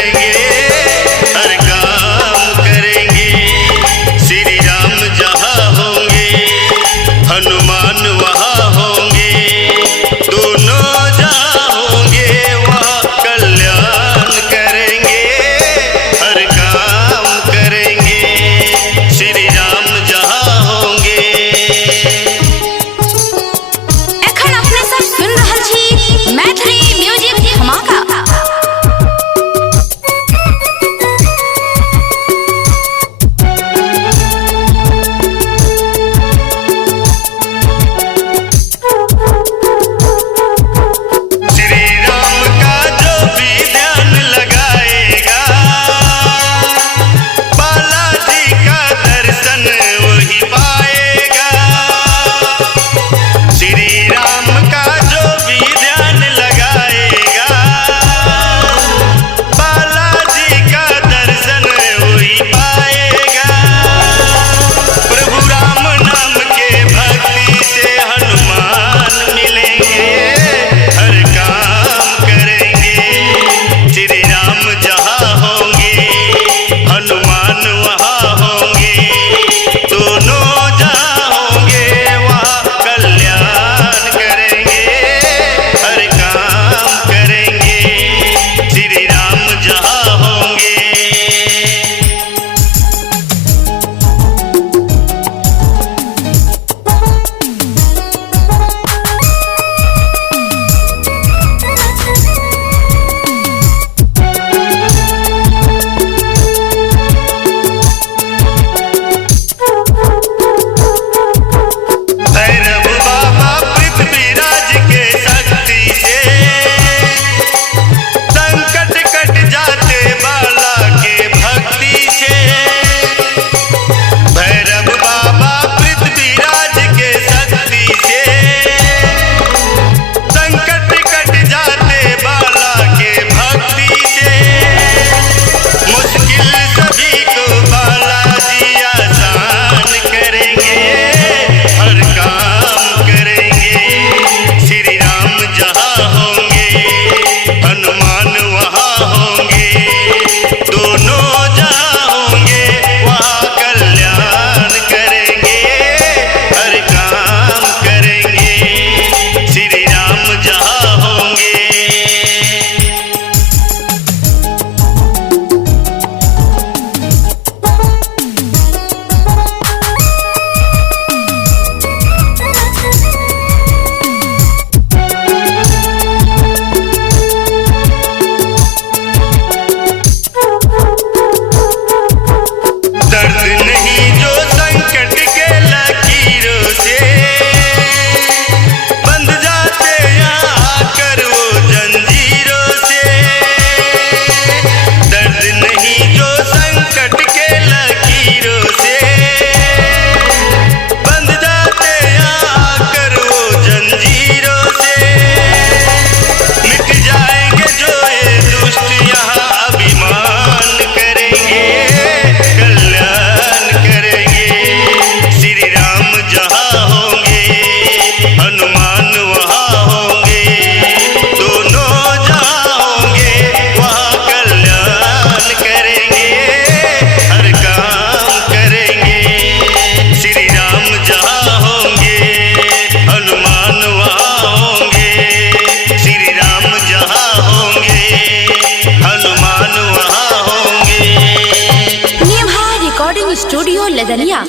करेंगे, हर काम करेंगे। श्री राम जहाँ होंगे हनुमान वहाँ होंगे, दोनों जहाँ होंगे वहाँ कल्याण करेंगे, हर काम करेंगे। श्री राम जहाँ होंगे। एखन अपने सब सुन रहल छी मैथिली म्यूजिक धमाका। श्री राम का जो भी ध्यान लगाएगा, बालाजी का दर्शन वही पाएगा। श्री राम का जो भी ध्यान लगाएगा, बालाजी का दर्शन वही पाएगा। प्रभु राम नाम के भक्ति से हनुमान मिलेंगे, हर काम करेंगे। श्री राम जहाँ होंगे हनुमान वहाँ होंगे, दोनों जहाँ होंगे वहाँ कल्याण करेंगे, हर काम करेंगे। श्री राम जहाँ होंगे। भैरव बाबा पृथ्वीराज के शक्ति से संकट कट जाते बाला के भक्ति से। भैरव बाबा पृथ्वीराज के शक्ति से संकट कट जाते बाला के भक्ति से। मुश्किल सभी को बालाजी आसान करेंगे, हर काम करेंगे। श्री राम जहाँ होंगे हनुमान वहाँ होंगे, दोनों जहाँ होंगे वहाँ कल्याण करेंगे, हर काम करेंगे। श्री राम जहाँ होंगे। दर्द नहीं जो संकट के लकीरों से, बंध जाते यहाँ आकर वो जंजीरों से। दर्द नहीं जो संकट के लकीरों से, बंध जाते यहाँ आकर वो जंजीरों से। मिट जाएंगे जो ये दुष्ट यहाँ अभिमान करेंगे, कल्याण करेंगे। श्री राम जहाँ होंगे हनुमान वहाँ होंगे, दोनों जहाँ होंगे वहाँ कल्याण करेंगे, हर काम करेंगे। श्री राम जहाँ होंगे हनुमान वहाँ होंगे, श्री राम जहाँ होंगे हनुमान वहाँ होंगे। नियम रिकॉर्डिंग स्टूडियो लदनिया।